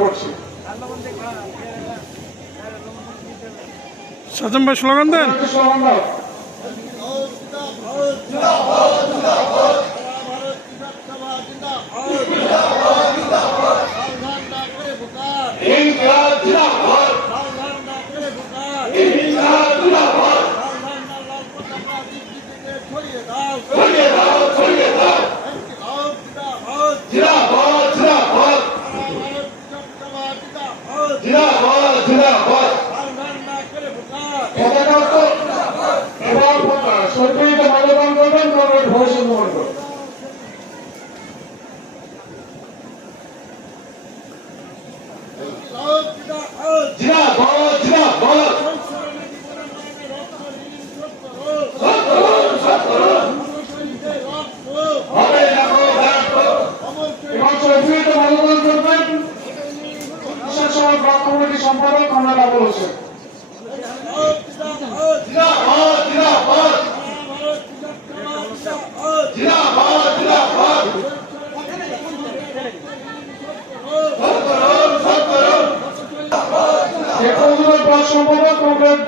করছি। সাজাম ভাই স্লোগান দেন। স্লোগান দাও। সরকারিতে মাল্যদান করবেন, কমরেড ভবিষ্যৎ মন্ডল। সম্পাদক কমরেড আবুল হোসেন। সম্পাদক কমরেড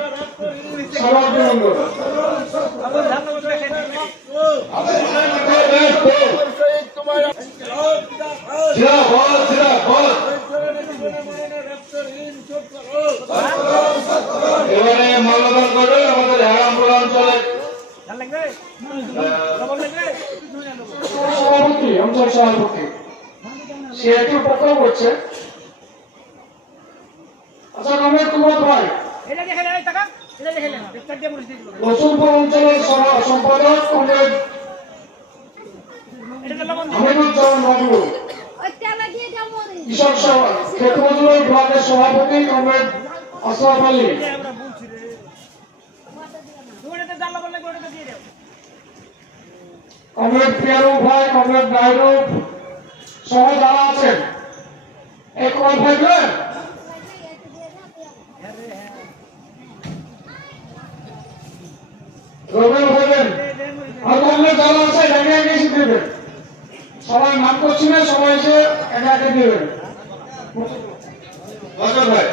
সভাপতি মন্ডল। এবারে মাল্যদান করবে আমাদের হেরামপুর অঞ্চলের সভাপতি, অঞ্চল সভাপতি, সে একটু পক্ষ করছে। আচ্ছা, কমরেড কুমার ভাই রসুলপুর অঞ্চলের সম্পাদক কমরেড হামিদুজ্জামান বাবু, কৃষক সভা ক্ষেত মজুর ব্লকের সভাপতি কমরেড আশরাফ আলী, কমরেড পিয়ারু ভাই, কমরেড নাইরু সহ যারা আছেন এই কমরেড ভাই রবিউল হবেন আর কমরেড যারা আছে একে একে এসে দেবেন। সবাই নাম করছি না, সবাই এসে একে একে দেবেন। ভাই